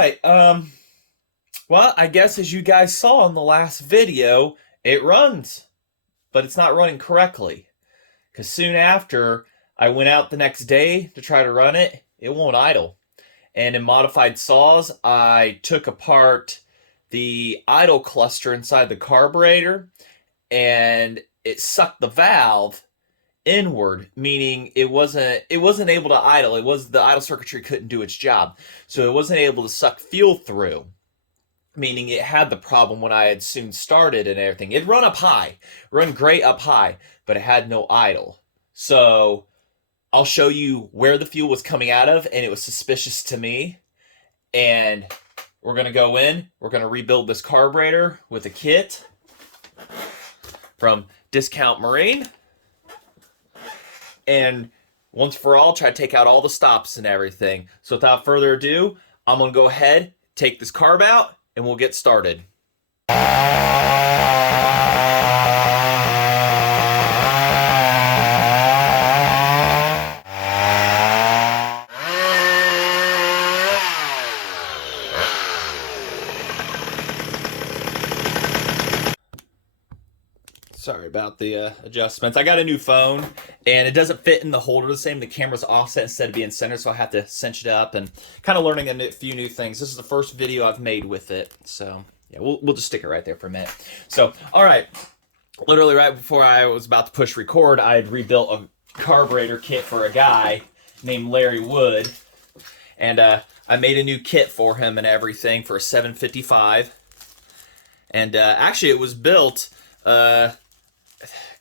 right. Well, I guess as you guys saw in the last video, it runs, but it's not running correctly. Because soon after I went out the next day to try to run it, it won't idle. And in modified saws, I took apart the idle cluster inside the carburetor, and it sucked the valve inward, meaning it wasn't able to idle. The idle circuitry couldn't do its job, so it wasn't able to suck fuel through, meaning it had the problem when I had soon started and everything. It run great up high, but it had no idle. So I'll show you where the fuel was coming out of, and it was suspicious to me. And we're going to go in. We're going to rebuild this carburetor with a kit from Discount Marine. And once for all, try to take out all the stops and everything. So without further ado, I'm going to go ahead, take this carb out, and we'll get started. Sorry about the adjustments. I got a new phone, and it doesn't fit in the holder the same. The camera's offset instead of being centered, so I have to cinch it up, and kind of learning a few new things. This is the first video I've made with it, so yeah, we'll just stick it right there for a minute. So, all right, literally right before I was about to push record, I had rebuilt a carburetor kit for a guy named Larry Wood, and I made a new kit for him and everything for a 755, and actually it was built.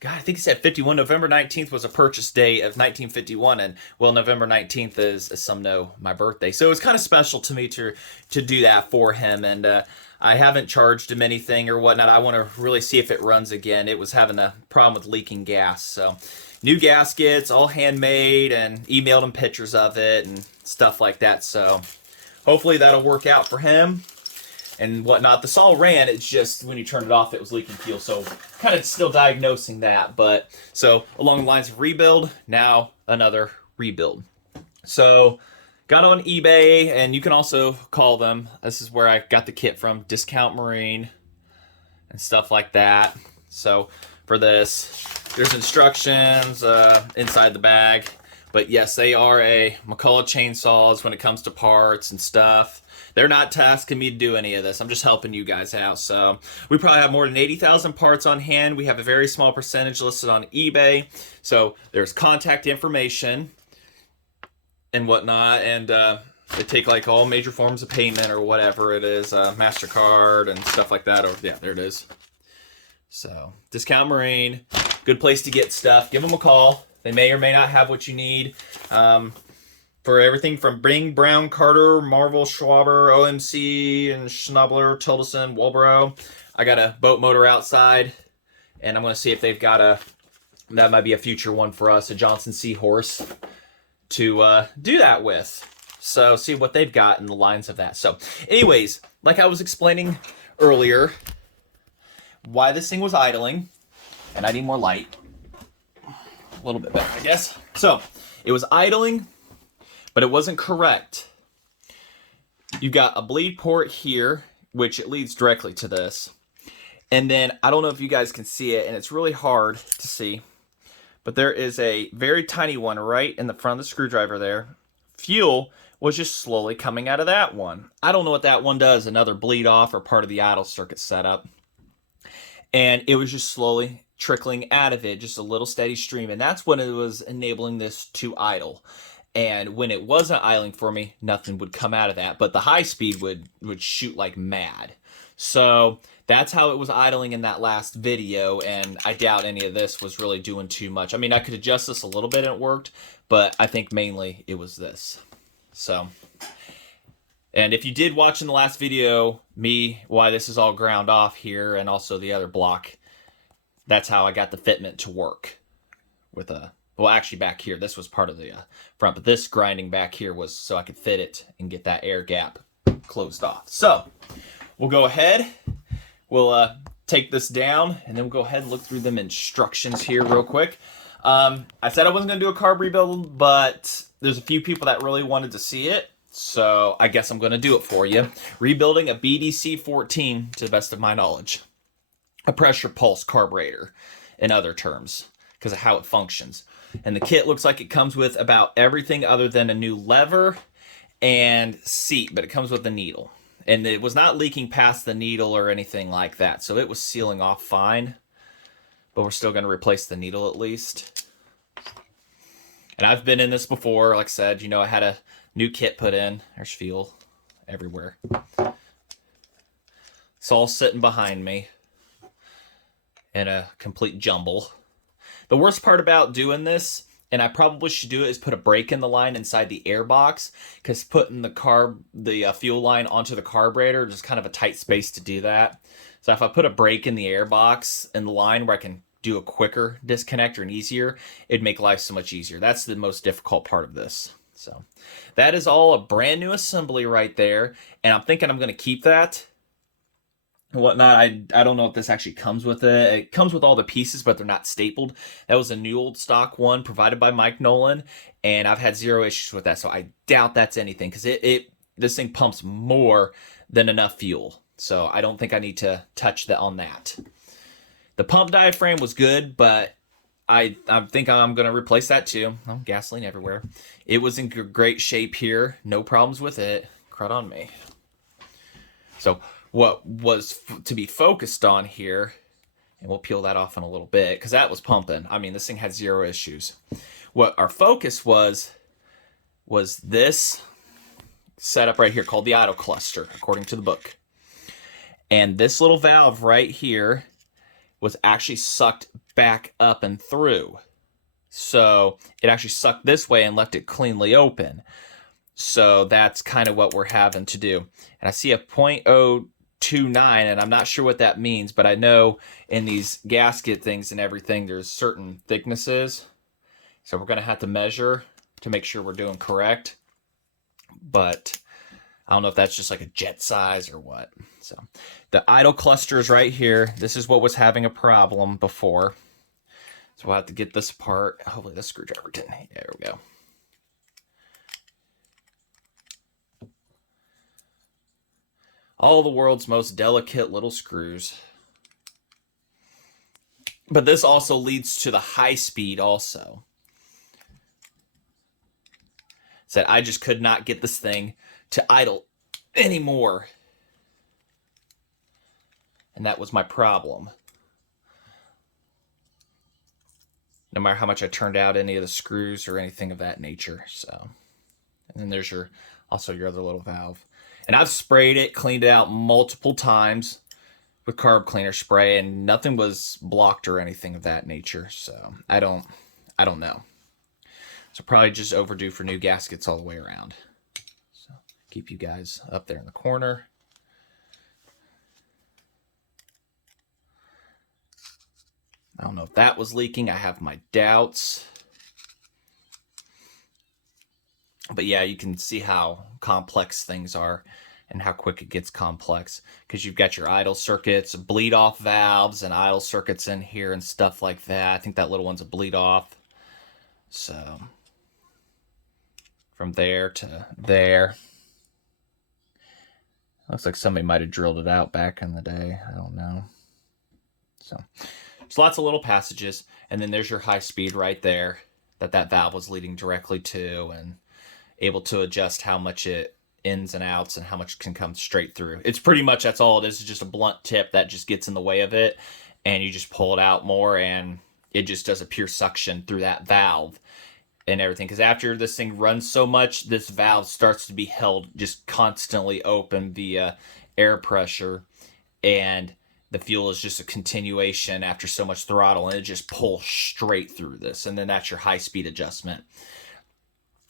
God, I think he said 51. November 19th was a purchase date of 1951, and well, November 19th is, as some know, my birthday. So it was kind of special to me to do that for him, and I haven't charged him anything or whatnot. I want to really see if it runs again. It was having a problem with leaking gas, so new gaskets, all handmade, and emailed him pictures of it and stuff like that. So hopefully that'll work out for him and whatnot. The saw ran, it's just when you turned it off, it was leaking fuel. So kind of still diagnosing that. But so along the lines of rebuild, now another rebuild. So got on eBay, and you can also call them. This is where I got the kit from, Discount Marine and stuff like that. So for this, there's instructions inside the bag. But yes, they are a McCulloch chainsaws when it comes to parts and stuff. They're not tasking me to do any of this. I'm just helping you guys out. So we probably have more than 80,000 parts on hand. We have a very small percentage listed on eBay. So there's contact information and whatnot. And they take like all major forms of payment or whatever it is, MasterCard and stuff like that. Or yeah, there it is. So Discount Marine, good place to get stuff. Give them a call. They may or may not have what you need. For everything from Bing, Brown, Carter, Marvel, Schwaber, OMC, and Schnabler, Tildeson, Walbro. I got a boat motor outside, and I'm going to see if they've got that might be a future one for us, a Johnson Seahorse, to do that with. So see what they've got in the lines of that. So anyways, like I was explaining earlier, why this thing was idling, and I need more light. A little bit better, I guess. So it was idling, but it wasn't correct. You got a bleed port here, which it leads directly to this. And then, I don't know if you guys can see it, and it's really hard to see, but there is a very tiny one right in the front of the screwdriver there. Fuel was just slowly coming out of that one. I don't know what that one does, another bleed off or part of the idle circuit setup. And it was just slowly trickling out of it, just a little steady stream. And that's when it was enabling this to idle. And when it wasn't idling for me, nothing would come out of that. But the high speed would shoot like mad. So that's how it was idling in that last video. And I doubt any of this was really doing too much. I mean, I could adjust this a little bit and it worked. But I think mainly it was this. So, and if you did watch in the last video, why this is all ground off here and also the other block, that's how I got the fitment to work with a, well, actually back here, this was part of the front, but this grinding back here was so I could fit it and get that air gap closed off. So we'll go ahead, we'll take this down, and then we'll go ahead and look through them instructions here real quick. I said I wasn't going to do a carb rebuild, but there's a few people that really wanted to see it. So I guess I'm going to do it for you. Rebuilding a BDC14 to the best of my knowledge. A pressure pulse carburetor, in other terms, because of how it functions. And the kit looks like it comes with about everything other than a new lever and seat, but it comes with a needle. And it was not leaking past the needle or anything like that, so it was sealing off fine. But we're still going to replace the needle at least. And I've been in this before. Like I said, I had a new kit put in. There's fuel everywhere. It's all sitting behind me in a complete jumble. The worst part about doing this, and I probably should do it, is put a break in the line inside the air box, because putting the fuel line onto the carburetor is kind of a tight space to do that. So if I put a break in the air box in the line where I can do a quicker disconnect and easier, it'd make life so much easier. That's the most difficult part of this. So that is all a brand new assembly right there, and I'm thinking I'm going to keep that and whatnot. I don't know if this actually comes with it. It comes with all the pieces, but they're not stapled. That was a new old stock one provided by Mike Nolan, and I've had zero issues with that, so I doubt that's anything, because this thing pumps more than enough fuel. So I don't think I need to touch on that. The pump diaphragm was good, but I think I'm going to replace that too. Oh, gasoline everywhere. It was in great shape here. No problems with it. Crud on me. So what was to be focused on here, and we'll peel that off in a little bit, because that was pumping. I mean, this thing had zero issues. What our focus was this setup right here called the idle cluster, according to the book. And this little valve right here was actually sucked back up and through. So it actually sucked this way and left it cleanly open. So that's kind of what we're having to do. And I see a 0.029, and I'm not sure what that means, but I know in these gasket things and everything, there's certain thicknesses. So we're going to have to measure to make sure we're doing correct. But I don't know if that's just like a jet size or what. So the idle cluster is right here. This is what was having a problem before. So we'll have to get this apart. Hopefully this screwdriver can. There we go. All the world's most delicate little screws. But this also leads to the high speed also. Said I just could not get this thing to idle anymore. And that was my problem. No matter how much I turned out any of the screws or anything of that nature. So, and then there's also your other little valve. And I've sprayed it, cleaned it out multiple times with carb cleaner spray, and nothing was blocked or anything of that nature. So I don't know. So probably just overdue for new gaskets all the way around. So keep you guys up there in the corner. I don't know if that was leaking. I have my doubts. But yeah, you can see how complex things are and how quick it gets complex, because you've got your idle circuits, bleed off valves, and idle circuits in here and stuff like that. I think that little one's a bleed off. So from there to there. Looks like somebody might have drilled it out back in the day. I don't know. So there's lots of little passages, and then there's your high speed right there that valve was leading directly to, and able to adjust how much it ins and outs and how much can come straight through. It's pretty much, that's all it is just a blunt tip that just gets in the way of it, and you just pull it out more, and it just does a pure suction through that valve and everything. Because after this thing runs so much, this valve starts to be held just constantly open via air pressure, and the fuel is just a continuation after so much throttle, and it just pulls straight through this. And then that's your high speed adjustment.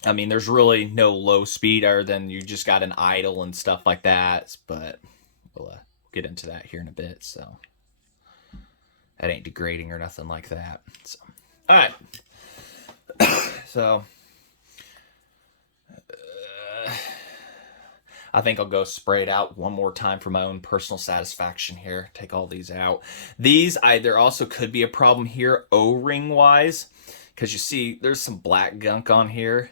I mean, there's really no low speed other than you just got an idle and stuff like that, but we'll get into that here in a bit. So that ain't degrading or nothing like that. So, all right. So I think I'll go spray it out one more time for my own personal satisfaction here. Take all these out. These, there also could be a problem here O-ring wise, because you see there's some black gunk on here.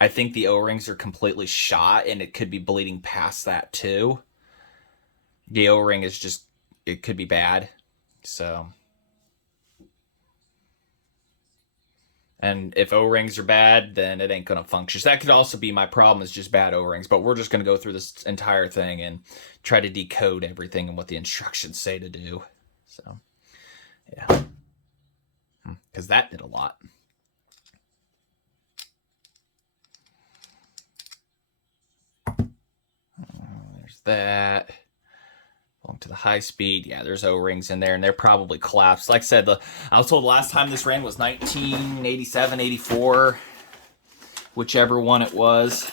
I think the O-rings are completely shot, and it could be bleeding past that too. The O-ring is just, it could be bad. So, and if O-rings are bad, then it ain't gonna function. So that could also be my problem, is just bad O-rings. But we're just gonna go through this entire thing and try to decode everything and what the instructions say to do. So, yeah, because that did a lot. There's that. Going to the high speed. Yeah, there's O-rings in there, and they're probably collapsed. Like I said, I was told last time this ran was 1987, 84, whichever one it was.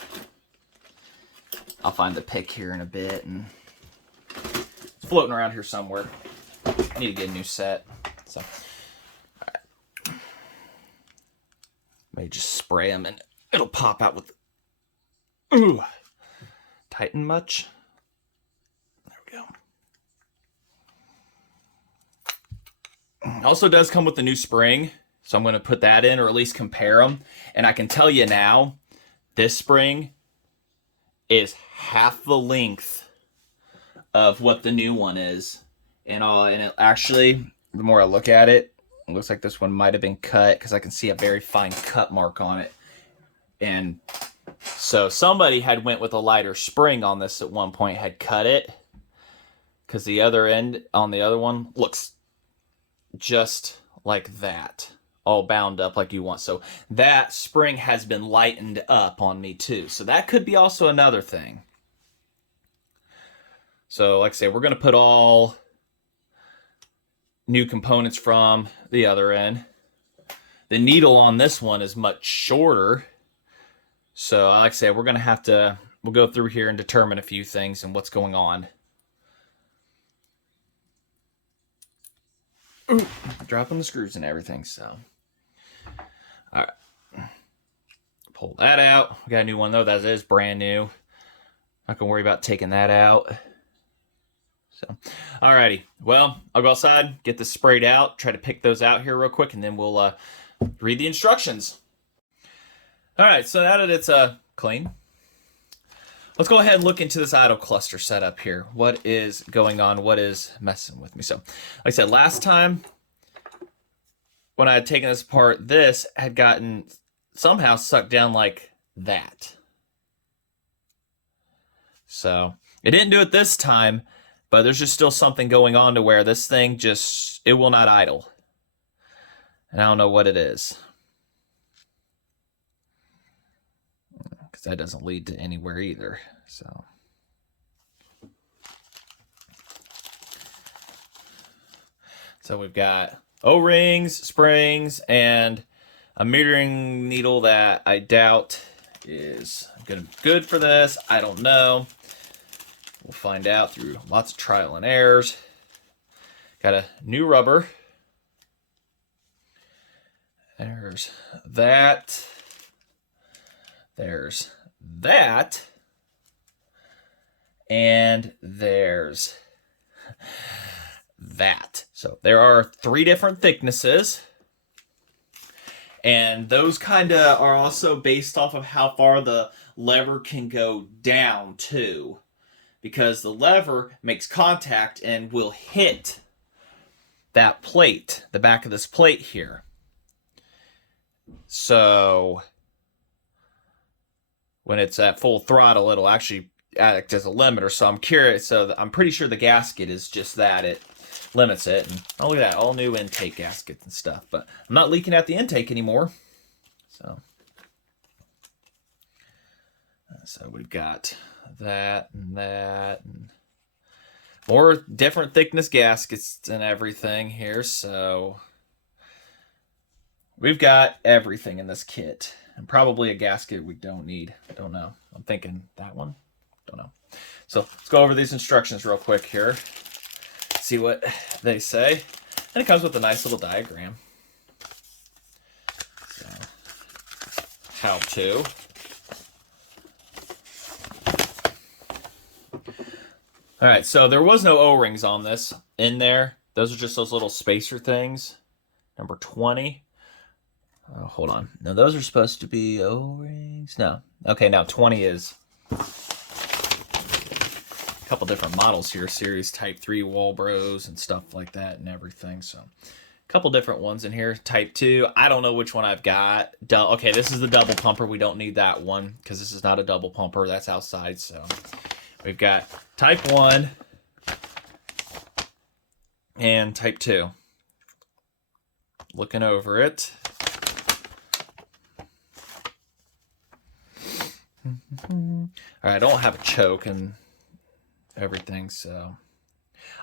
I'll find the pic here in a bit, and it's floating around here somewhere. I need to get a new set. So, all right. May just spray them, and it'll pop out with. Ooh, tighten much? There we go. Also does come with the new spring, so I'm going to put that in, or at least compare them. And I can tell you now, this spring is half the length of what the new one is. And it actually, the more I look at it, it looks like this one might have been cut, because I can see a very fine cut mark on it. And so somebody had went with a lighter spring on this at one point, had cut it, because the other end on the other one looks just like that, all bound up like you want. So that spring has been lightened up on me too. So that could be also another thing. So like I say, we're going to put all new components from the other end. The needle on this one is much shorter. So like I say, we're going to have to, we'll go through here and determine a few things and what's going on. Ooh, dropping the screws and everything, so. All right. Pull that out. We got a new one, though. That is brand new. Not going to worry about taking that out. So, alrighty. Well, I'll go outside, get this sprayed out, try to pick those out here real quick, and then we'll read the instructions. All right, so now that it's clean, let's go ahead and look into this idle cluster setup here. What is going on? What is messing with me? So, like I said, last time when I had taken this apart, this had gotten somehow sucked down like that. So, it didn't do it this time, but there's just still something going on to where this thing just, it will not idle. And I don't know what it is. Because that doesn't lead to anywhere either. So we've got O-rings, springs, and a metering needle that I doubt is good for this. I don't know. We'll find out through lots of trial and errors. Got a new rubber. There's that. There's that. And there's that. So there are 3 different thicknesses. And those kind of are also based off of how far the lever can go down too. Because the lever makes contact and will hit that plate, the back of this plate here. So when it's at full throttle, it'll actually act as a limiter. So I'm curious. So I'm pretty sure the gasket is just that. It limits it. And oh, look at that. All new intake gaskets and stuff. But I'm not leaking out the intake anymore. So we've got that and that. And more different thickness gaskets and everything here. So we've got everything in this kit. And probably a gasket we don't need. I don't know. I'm thinking that one. Don't know. So let's go over these instructions real quick here. See what they say. And it comes with a nice little diagram. So, how to. All right, so there was no O-rings on this in there. Those are just those little spacer things. Number 20. Oh, hold on. No, those are supposed to be O-rings. No. Okay, now 20 is a couple different models here. Series Type 3 Walbros and stuff like that and everything. So, a couple different ones in here. Type 2. I don't know which one I've got. Okay, this is the double pumper. We don't need that one because this is not a double pumper. That's outside. So, we've got Type 1 and Type 2. Looking over it. All right, I don't have a choke and everything, so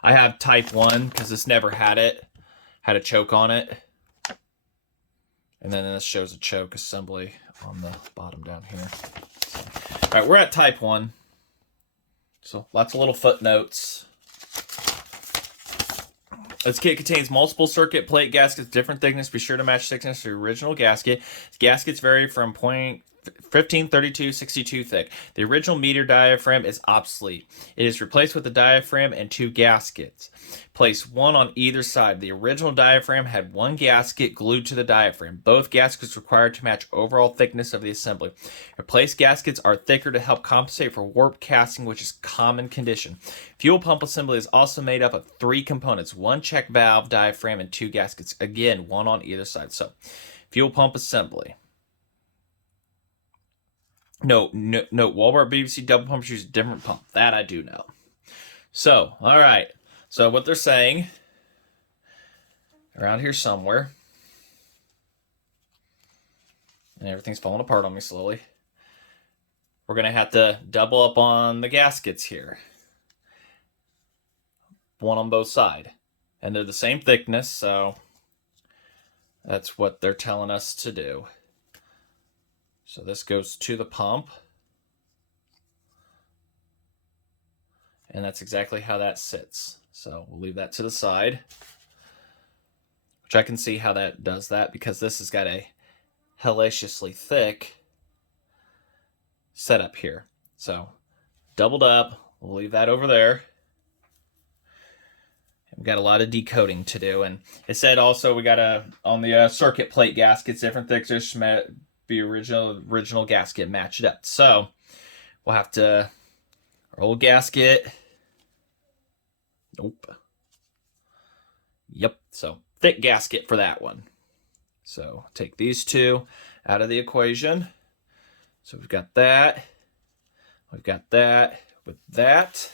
I have Type 1 because this never had a choke on it. And then this shows a choke assembly on the bottom down here. All right, we're at Type 1. So lots of little footnotes. This kit contains multiple circuit plate gaskets, different thickness. Be sure to match thickness to the original gasket. Gaskets vary from 15, 32, 62 thick. The original meter diaphragm is obsolete. It is replaced with a diaphragm and 2 gaskets. Place one on either side. The original diaphragm had 1 gasket glued to the diaphragm. Both gaskets required to match overall thickness of the assembly. Replaced gaskets are thicker to help compensate for warp casting, which is common condition. Fuel pump assembly is also made up of 3 components: 1 check valve, diaphragm, and 2 gaskets. Again, 1 on either side. So, fuel pump assembly. No, Walmart BBC double pumpers use a different pump. That I do know. So, all right. So what they're saying, around here somewhere, and everything's falling apart on me slowly, we're going to have to double up on the gaskets here. 1 on both sides. And they're the same thickness, so that's what they're telling us to do. So this goes to the pump. And that's exactly how that sits. So we'll leave that to the side. Which I can see how that does that because this has got a hellaciously thick setup here. So doubled up. We'll leave that over there. We've got a lot of decoding to do. And it said also we got on the circuit plate gaskets, different thickness, be original gasket matched up. So we'll have to, our old gasket. Nope. Yep. So thick gasket for that one. So take these 2 out of the equation. So we've got that. We've got that with that.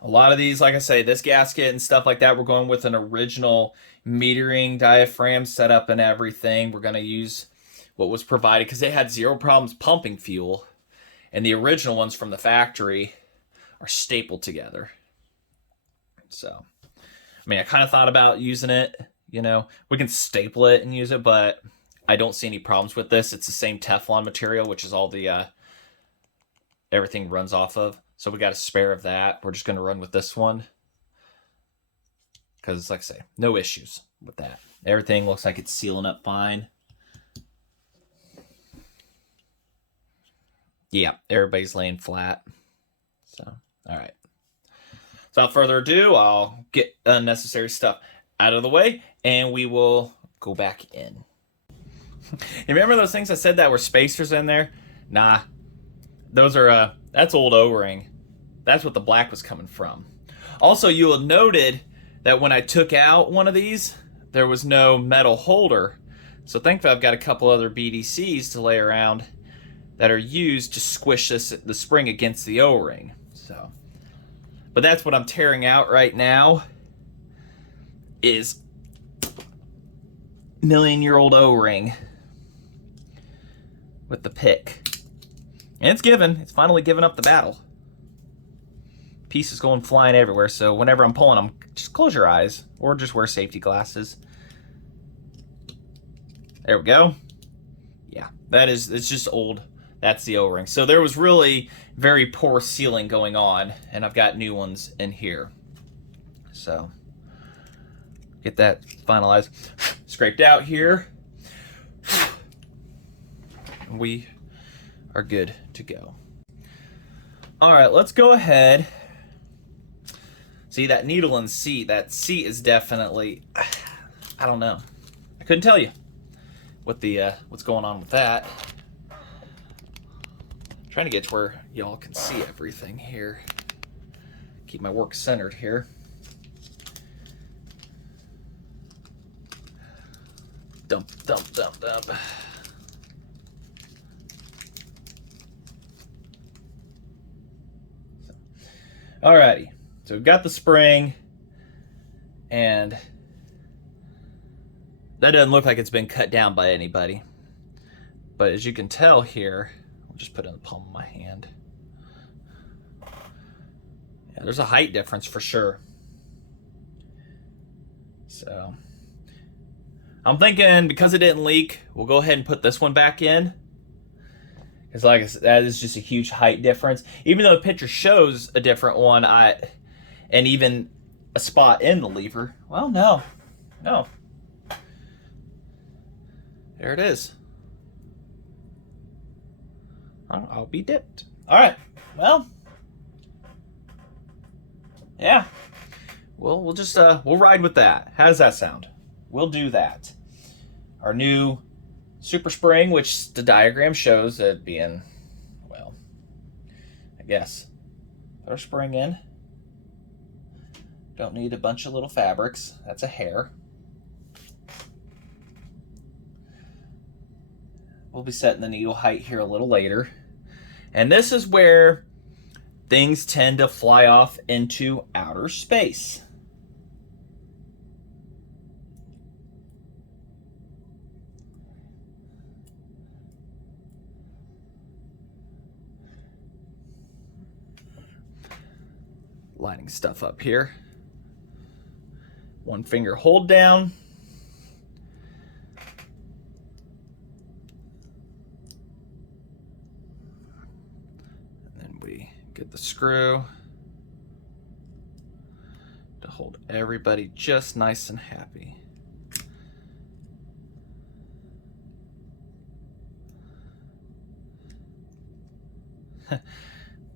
A lot of these, like I say, this gasket and stuff like that, we're going with an original metering diaphragm setup and everything. We're going to use what was provided because they had 0 problems pumping fuel. And the original ones from the factory are stapled together. So, I mean, I kind of thought about using it, you know. We can staple it and use it, but I don't see any problems with this. It's the same Teflon material, which is all the, everything runs off of. So we got a spare of that. We're just going to run with this one. Because, like I say, no issues with that. Everything looks like it's sealing up fine. Yeah, everybody's laying flat. So, all right. So without further ado, I'll get unnecessary stuff out of the way, and we will go back in. You remember those things I said that were spacers in there? Nah. Those are, that's old O-ring. That's what the black was coming from. Also, you will have noted that when I took out one of these, there was no metal holder. So thankfully I've got a couple other BDCs to lay around that are used to squish the spring against the O-ring. So, but that's what I'm tearing out right now, is million-year-old O-ring with the pick. And it's finally given up the battle. Pieces going flying everywhere, so whenever I'm pulling them, just close your eyes, or just wear safety glasses. There we go. Yeah, it's just old. That's the O-ring. So there was really very poor sealing going on, and I've got new ones in here. So, get that finalized. Scraped out here. We are good to go. All right, let's go ahead. See, that needle and seat, that seat is definitely, I don't know. I couldn't tell you. what the what's going on with that. Trying to get to where y'all can see everything here. Keep my work centered here. Dump, dump, dump, dump. Alrighty, so we've got the spring, and that doesn't look like it's been cut down by anybody. But as you can tell here, I'll just put it in the palm of my hand. Yeah, there's a height difference for sure. So I'm thinking because it didn't leak, we'll go ahead and put this one back in. Because like I said, that is just a huge height difference. Even though the picture shows a different one, and even a spot in the lever. Well, no. There it is. I'll be dipped. All right. Well, yeah. We'll just we'll ride with that. How does that sound? We'll do that. Our new super spring, which the diagram shows it being, well, I guess, put our spring in. Don't need a bunch of little fabrics. That's a hair. We'll be setting the needle height here a little later. And this is where things tend to fly off into outer space. Lining stuff up here. One finger hold down. Get the screw to hold everybody just nice and happy.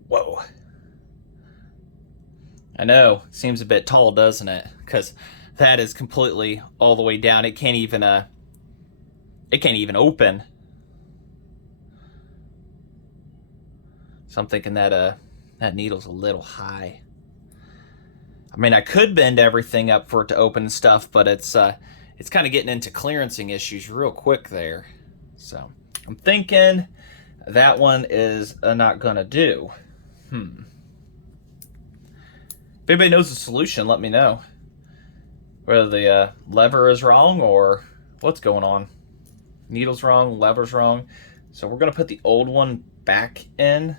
Whoa. I know, seems a bit tall, doesn't it? Because that is completely all the way down. It can't even open. So I'm thinking that that needle's a little high. I mean, I could bend everything up for it to open and stuff, but it's kind of getting into clearancing issues real quick there. So I'm thinking that one is not gonna do. If anybody knows the solution, let me know. Whether the lever is wrong or what's going on. Needle's wrong, lever's wrong. So we're gonna put the old one back in.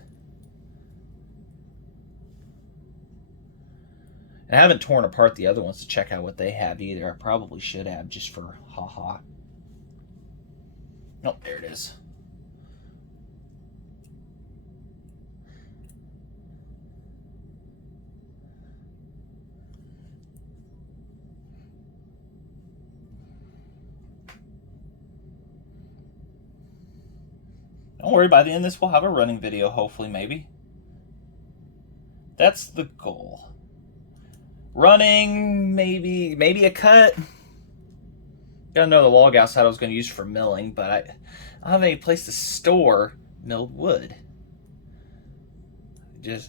I haven't torn apart the other ones to check out what they have either. I probably should have, just for ha-ha. Nope, there it is. Don't worry, by the end of this we'll have a running video, hopefully, maybe. That's the goal. Running, maybe a cut. Got another log outside I was going to use for milling, but I don't have any place to store milled wood.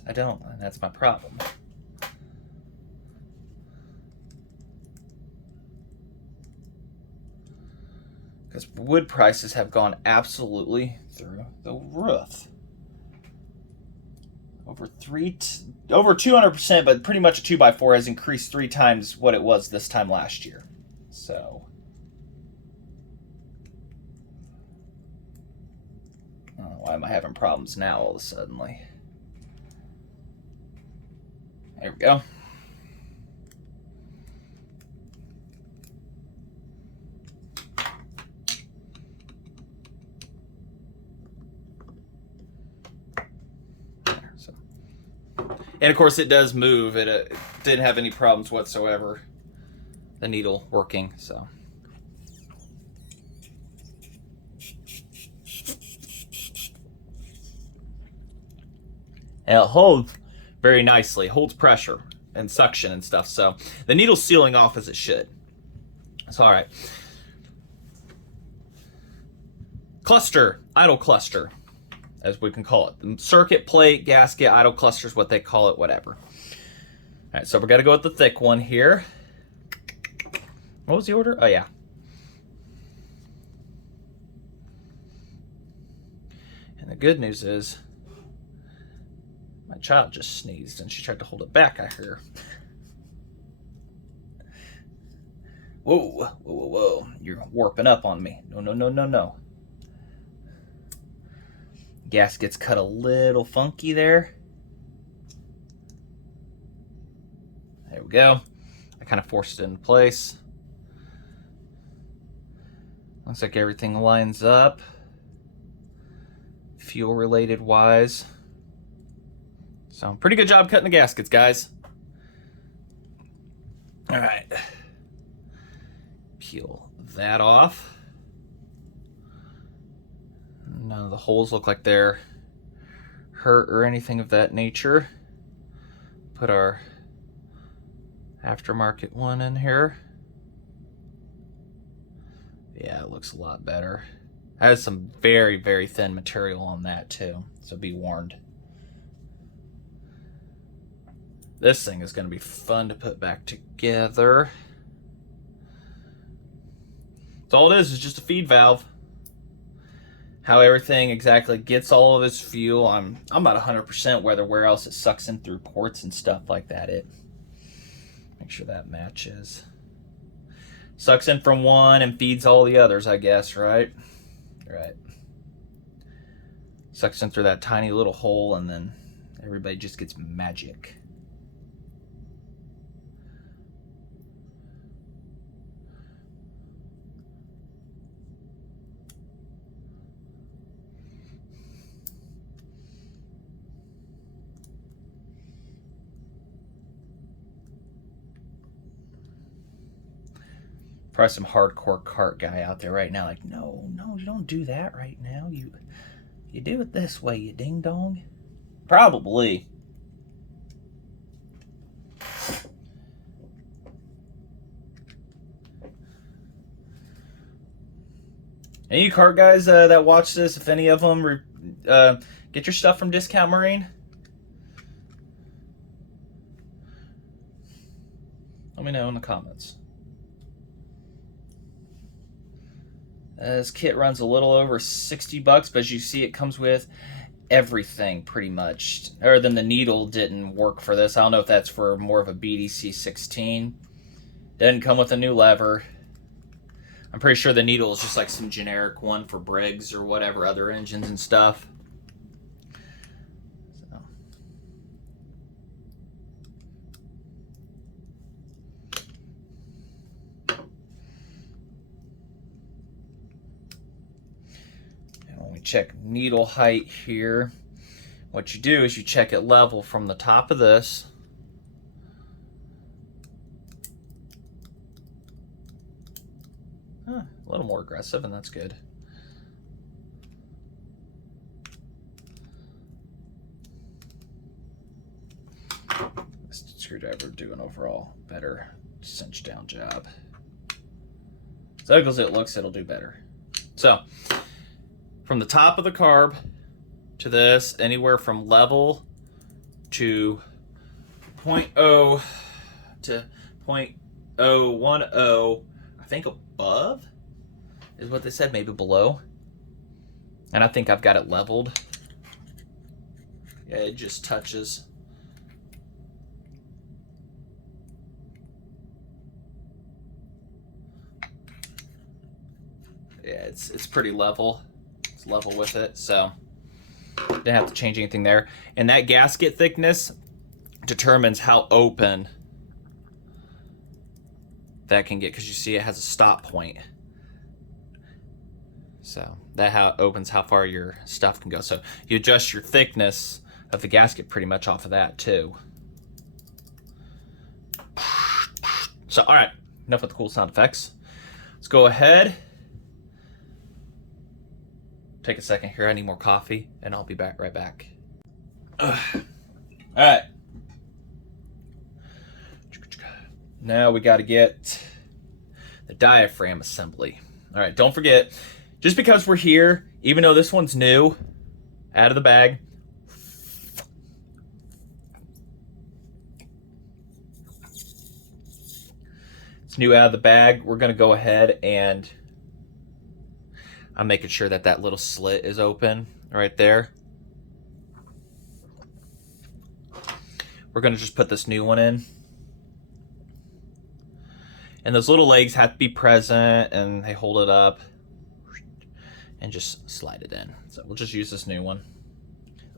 I don't, and that's my problem. Because wood prices have gone absolutely through the roof. Over 200%, but pretty much a 2x4 has increased 3 times what it was this time last year. So, I don't know why am I having problems now all of a sudden. There we go. And of course it does move. It didn't have any problems whatsoever. The needle working, so. And it holds very nicely. Holds pressure and suction and stuff. So the needle's sealing off as it should. It's all right. cluster, idle cluster, as we can call it. The circuit plate, gasket, idle cluster is what they call it, whatever. All right, so we're gonna go with the thick one here. What was the order? Oh yeah. And the good news is, my child just sneezed and she tried to hold it back, I hear. Whoa, whoa, whoa, whoa. You're warping up on me. No, no, no, no, no. Gasket's cut a little funky there. There we go. I kind of forced it into place. Looks like everything lines up. Fuel related wise. So pretty good job cutting the gaskets, guys. All right. Peel that off. None of the holes look like they're hurt or anything of that nature. Put our aftermarket one in here. Yeah, it looks a lot better. It has some very, very thin material on that too, so be warned. This thing is going to be fun to put back together. So all it is just a feed valve. How everything exactly gets all of its fuel, I'm not 100% where else it sucks in through ports and stuff like that. Make sure that matches. Sucks in from one and feeds all the others, I guess, right? Right. Sucks in through that tiny little hole and then everybody just gets magic. Probably some hardcore cart guy out there right now like, no, you don't do that right now. You do it this way, you ding dong. Probably. Any cart guys that watch this, if any of them get your stuff from Discount Marine, let me know in the comments. This kit runs a little over $60, but as you see, it comes with everything pretty much. Other than the needle didn't work for this. I don't know if that's for more of a BDC14. Doesn't come with a new lever. I'm pretty sure the needle is just like some generic one for Briggs or whatever other engines and stuff. So. And when we check needle height here, what you do is you check it level from the top of this. A little more aggressive, and that's good. This screwdriver do an overall better cinch down job. As ugly as it looks, it'll do better. So, from the top of the carb to this, anywhere from level to 0.0 to 0.010, I think above is what they said, maybe below. And I think I've got it leveled. Yeah, it just touches. Yeah, it's pretty level. It's level with it, so didn't have to change anything there. And that gasket thickness determines how open that can get, because you see it has a stop point. So that how it opens how far your stuff can go. So you adjust your thickness of the gasket pretty much off of that too. So all right, enough with the cool sound effects. Let's go ahead. Take a second here. I need more coffee, and I'll be back right back. All right. Now we got to get the diaphragm assembly. All right, don't forget, Just because we're here, even though this one's new, out of the bag. It's new out of the bag. We're going to go ahead and I'm making sure that that little slit is open right there. We're going to just put this new one in. And those little legs have to be present, and they hold it up and just slide it in. So we'll just use this new one.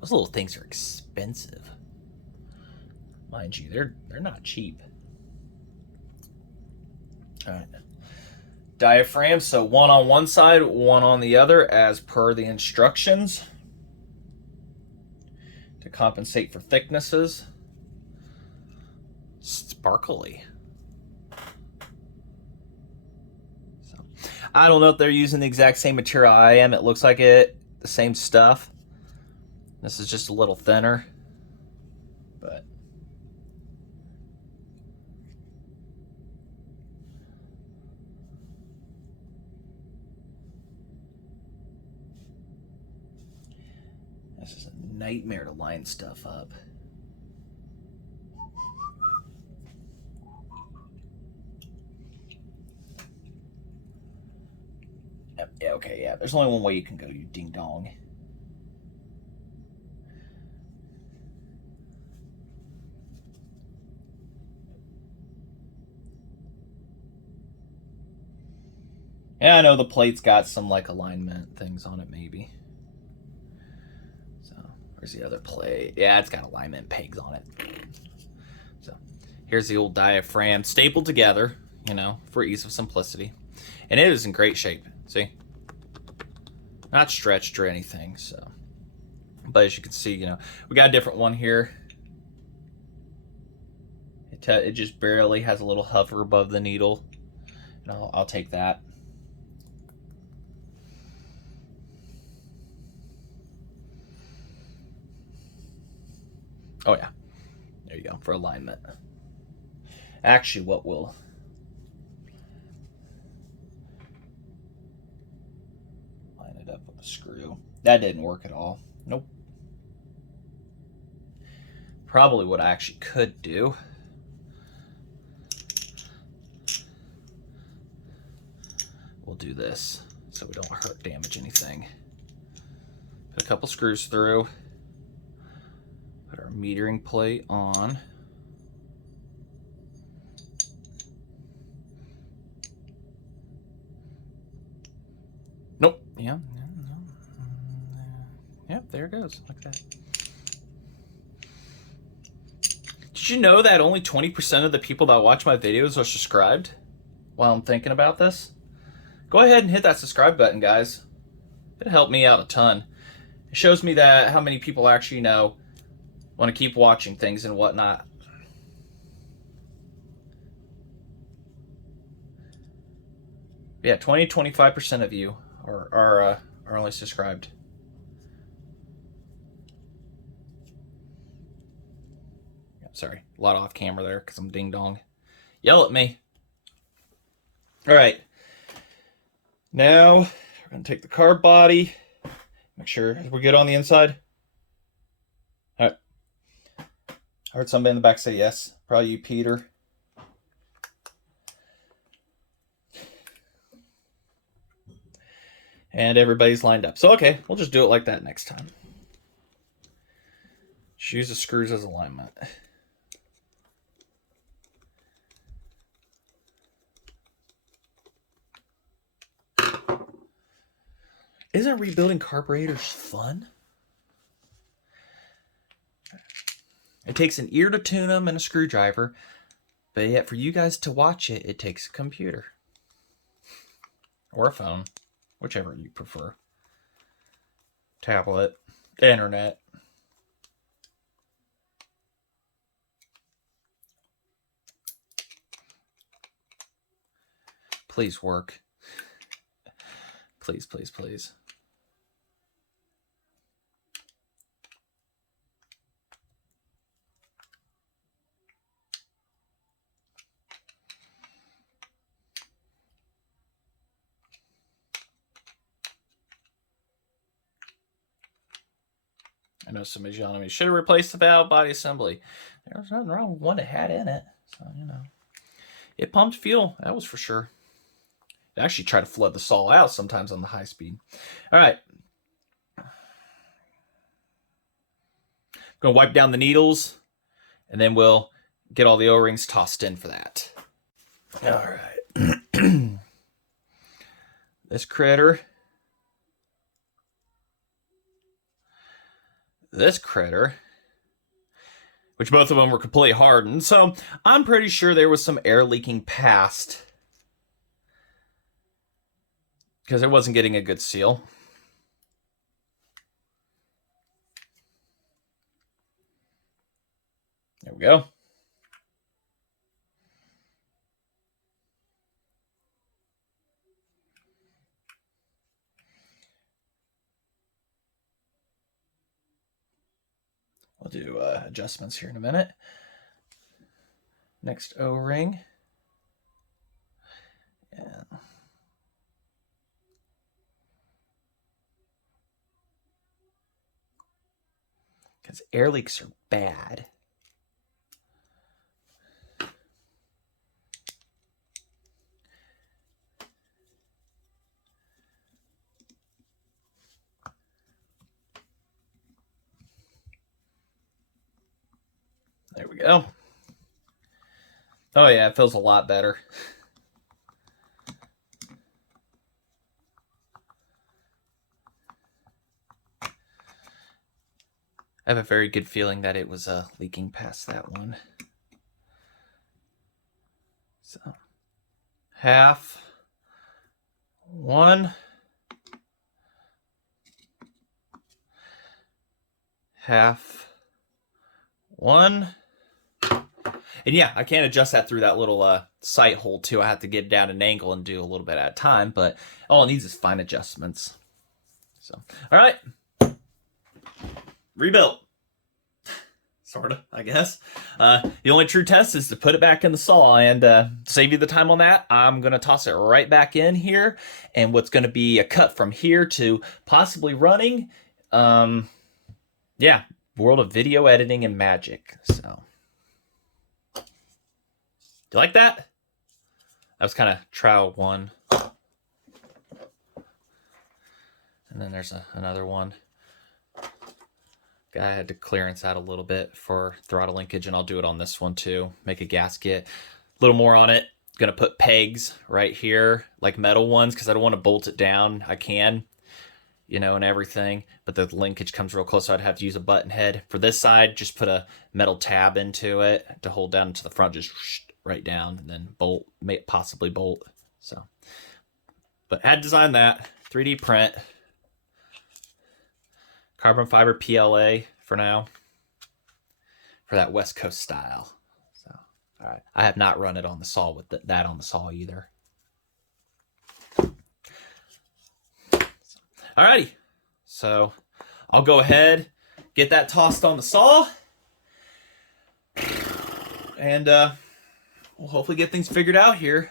Those little things are expensive. Mind you, they're not cheap. All right. Diaphragm, so one on one side, one on the other, as per the instructions, to compensate for thicknesses. Sparkly. So, I don't know if they're using the exact same material I am. It looks like it, the same stuff. This is just a little thinner, but this is a nightmare to line stuff up. Yeah, okay, yeah. There's only one way you can go, you ding dong. Yeah, I know the plate's got some like alignment things on it, maybe. So, where's the other plate? Yeah, it's got alignment pegs on it. So, here's the old diaphragm stapled together, you know, for ease of simplicity. And it is in great shape, see? Not stretched or anything, so. But as you can see, you know, we got a different one here. It just barely has a little hover above the needle. And I'll take that. Oh yeah, there you go, for alignment. Actually, what will line it up with a screw. That didn't work at all. Nope. Probably what I actually could do. We'll do this so we don't damage anything. Put a couple screws through. Put our metering plate on. Nope. Yeah. Yep, there it goes, like that. Did you know that only 20% of the people that watch my videos are subscribed while I'm thinking about this? Go ahead and hit that subscribe button, guys. It'll help me out a ton. It shows me that how many people actually know want to keep watching things and whatnot. Yeah, 20-25% of you are only subscribed. Sorry, a lot off camera there because I'm ding dong. Yell at me. All right. Now we're gonna take the carb body. Make sure we're good on the inside. All right. I heard somebody in the back say yes. Probably you, Peter. And everybody's lined up. So okay, we'll just do it like that next time. Just use the screws as alignment. Isn't rebuilding carburetors fun? It takes an ear to tune them and a screwdriver, but yet for you guys to watch it, it takes a computer. Or a phone, whichever you prefer. Tablet, internet. Please work. Please, please, please. I know somebody's yelling at me. Should have replaced the valve body assembly. There was nothing wrong with one it had in it. So, you know. It pumped fuel. That was for sure. It actually tried to flood the saw out sometimes on the high speed. All right. Going to wipe down the needles, and then we'll get all the O-rings tossed in for that. All right. This critter. This critter. Which both of them were completely hardened. So I'm pretty sure there was some air leaking past, because it wasn't getting a good seal. There we go. We'll do adjustments here in a minute. Next O-ring. Yeah. Because air leaks are bad. There we go. Oh yeah, it feels a lot better. I have a very good feeling that it was leaking past that one. So, half, one, half, one. And yeah, I can't adjust that through that little sight hole too. I have to get down an angle and do a little bit at a time, but all it needs is fine adjustments. So, all right. Rebuilt. Sort of, I guess. The only true test is to put it back in the saw, and to save you the time on that, I'm going to toss it right back in here, and what's going to be a cut from here to possibly running, yeah, world of video editing and magic. So, do you like that? That was kind of trial one. And then there's another one. I had to clearance out a little bit for throttle linkage, and I'll do it on this one too. Make a gasket. A little more on it. Gonna put pegs right here, like metal ones, because I don't want to bolt it down. I can, you know, and everything, but the linkage comes real close, so I'd have to use a button head. For this side, just put a metal tab into it to hold down to the front, just right down, and then bolt, possibly bolt. So, but had designed that 3D print. Carbon fiber PLA for now, for that West Coast style. So, all right. I have not run it on the saw with that on the saw either. All righty. So I'll go ahead, get that tossed on the saw, and we'll hopefully get things figured out here.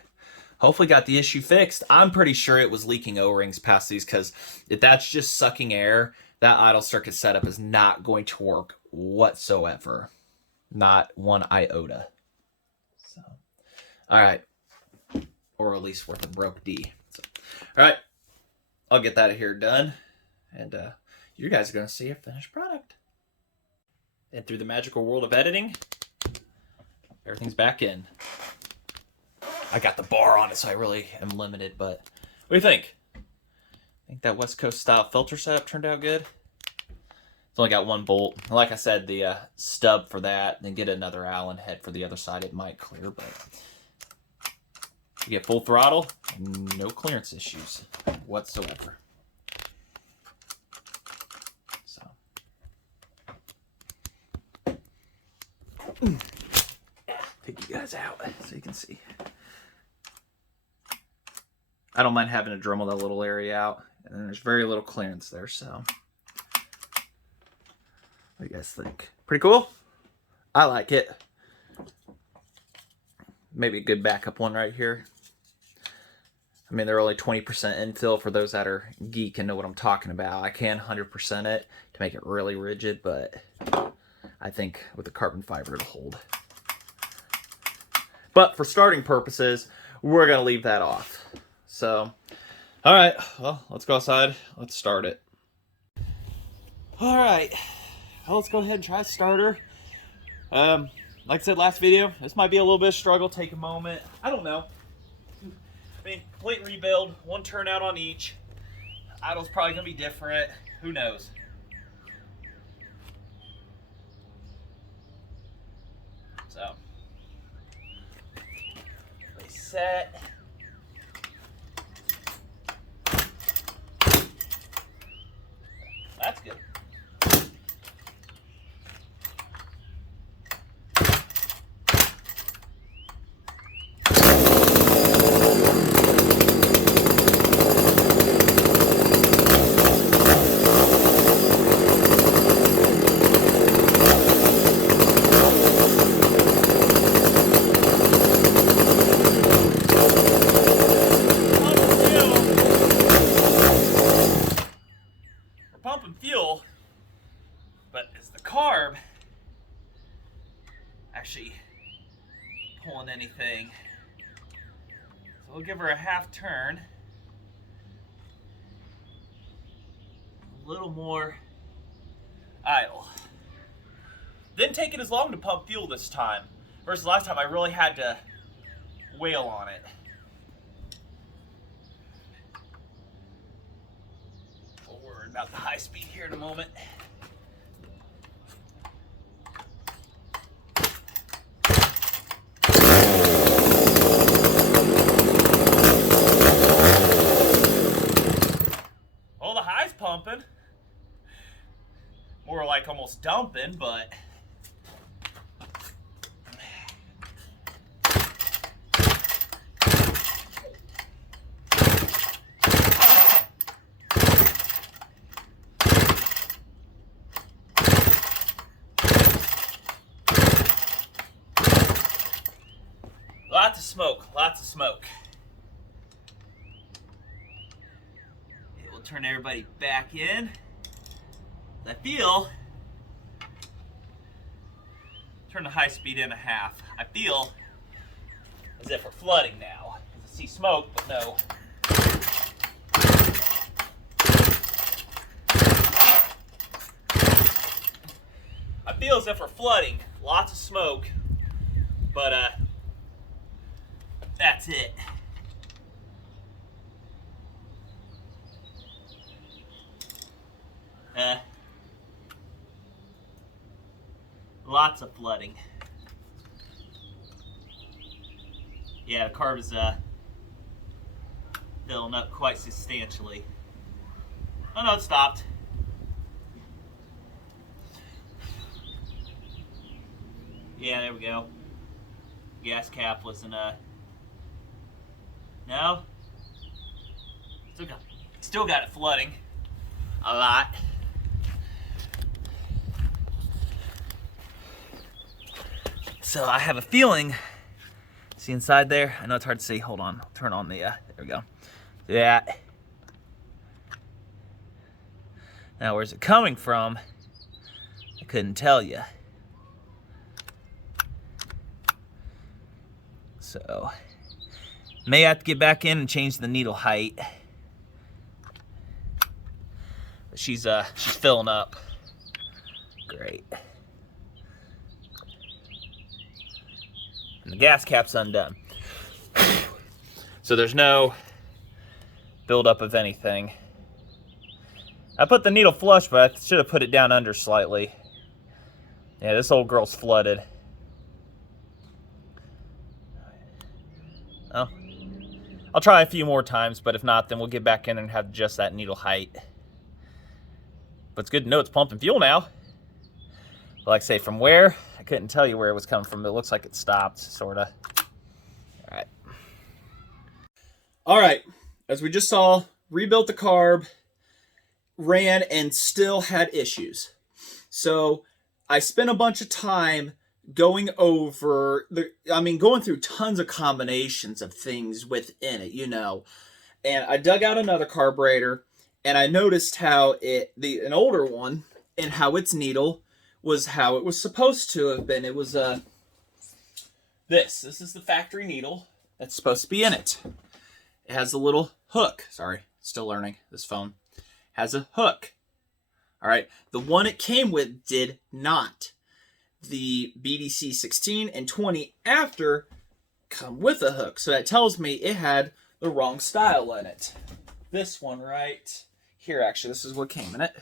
Hopefully got the issue fixed. I'm pretty sure it was leaking O-rings past these, because if that's just sucking air, that idle circuit setup is not going to work whatsoever. Not one iota. So, all right. Or at least worth a broke D. So, all right. I'll get that here done. And you guys are going to see a finished product. And through the magical world of editing, everything's back in. I got the bar on it, so I really am limited, but what do you think? I think that West Coast style filter setup turned out good. It's only got one bolt. Like I said, the stub for that, then get another Allen head for the other side. It might clear, but you get full throttle, no clearance issues whatsoever. So, take you guys out so you can see. I don't mind having to Dremel that little area out. And there's very little clearance there, so what do you guys think? Pretty cool? I like it. Maybe a good backup one right here. I mean, they're only 20% infill for those that are geek and know what I'm talking about. I can 100% it to make it really rigid, but I think with the carbon fiber it'll hold. But for starting purposes, we're going to leave that off. So, all right, well, let's go outside. Let's start it. All right, well, let's go ahead and try a starter. Like I said last video, this might be a little bit of a struggle. Take a moment. I don't know. I mean, complete rebuild, one turnout on each. Idle's probably going to be different. Who knows? So, reset. That's good. Pumping fuel, but is the carb actually pulling anything? So we'll give her a half turn, a little more idle. Didn't take it as long to pump fuel this time versus last time I really had to wail on it. About the high speed here in a moment. Well, the high's pumping. More like almost dumping, but lots of smoke, lots of smoke. Okay, we'll turn everybody back in. I feel, turn the high speed in a half. I feel as if we're flooding now. I see smoke, but no. I feel as if we're flooding. Lots of smoke, but that's it. Lots of flooding. Yeah, the carb is filling up quite substantially. Oh no, it stopped. Yeah, there we go. Gas cap wasn't no. Still got it flooding a lot. So I have a feeling, see inside there? I know it's hard to see. Hold on, I'll turn on the, there we go. That. Now where's it coming from? I couldn't tell you. So, may have to get back in and change the needle height. But she's filling up. Great. And the gas cap's undone. So there's no buildup of anything. I put the needle flush, but I should have put it down under slightly. Yeah, this old girl's flooded. Oh, I'll try a few more times, but if not, then we'll get back in and have just that needle height. But it's good to know it's pumping fuel now. But like I say, from where, I couldn't tell you where it was coming from. It looks like it stopped, sort of. All right. All right, as we just saw, rebuilt the carb, ran, and still had issues. So I spent a bunch of time going over going through tons of combinations of things within it, you know. and I dug out another carburetor, and I noticed how an older one, and how its needle was how it was supposed to have been. It was this is the factory needle that's supposed to be in it. It has a little hook. Sorry, still learning this phone. Has a hook. All right, the one it came with did not. The BDC14 and 20 after come with a hook, so that tells me it had the wrong style in it. This one right here, actually, this is what came in it.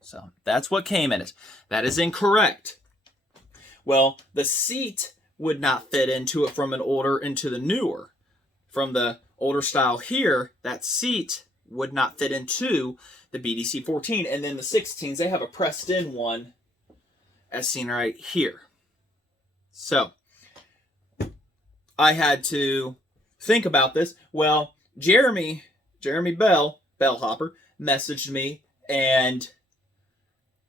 So that's what came in it. That is incorrect. Well, the seat would not fit into it from an older into the newer. From the older style here, that seat would not fit into the BDC14. And then the 16s, they have a pressed in one as seen right here. So I had to think about this. Well, Jereme Bell, Bellhopper, messaged me and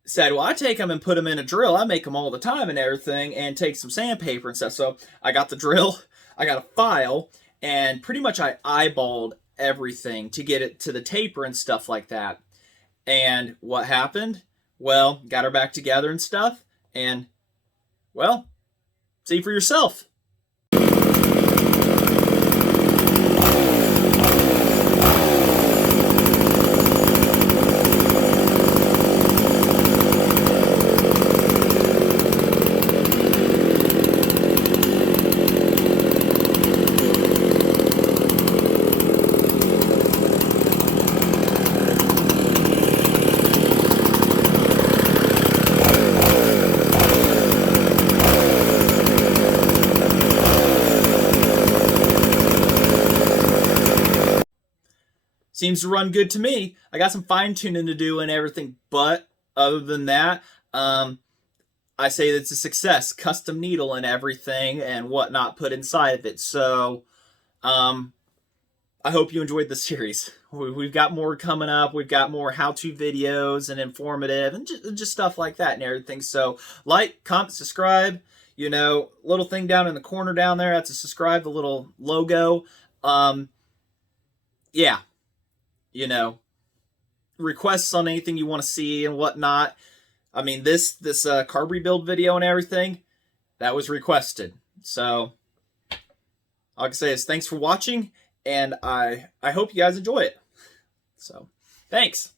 said, well, I take them and put them in a drill. I make them all the time and everything, and take some sandpaper and stuff. So I got the drill, I got a file, and pretty much I eyeballed everything to get it to the taper and stuff like that. And what happened? Well, got her back together and stuff, and, well, see for yourself. Seems to run good to me. I got some fine tuning to do and everything, but other than that, I say it's a success. Custom needle and everything and whatnot put inside of it. So, I hope you enjoyed the series. We've got more coming up. We've got more how-to videos and informative and just stuff like that and everything. So, like, comment, subscribe. You know, little thing down in the corner down there, that's a subscribe, the little logo. Yeah. You know, requests on anything you want to see and whatnot. I mean, this carb rebuild video and everything, that was requested. So, all I can say is thanks for watching, and I hope you guys enjoy it. So, thanks.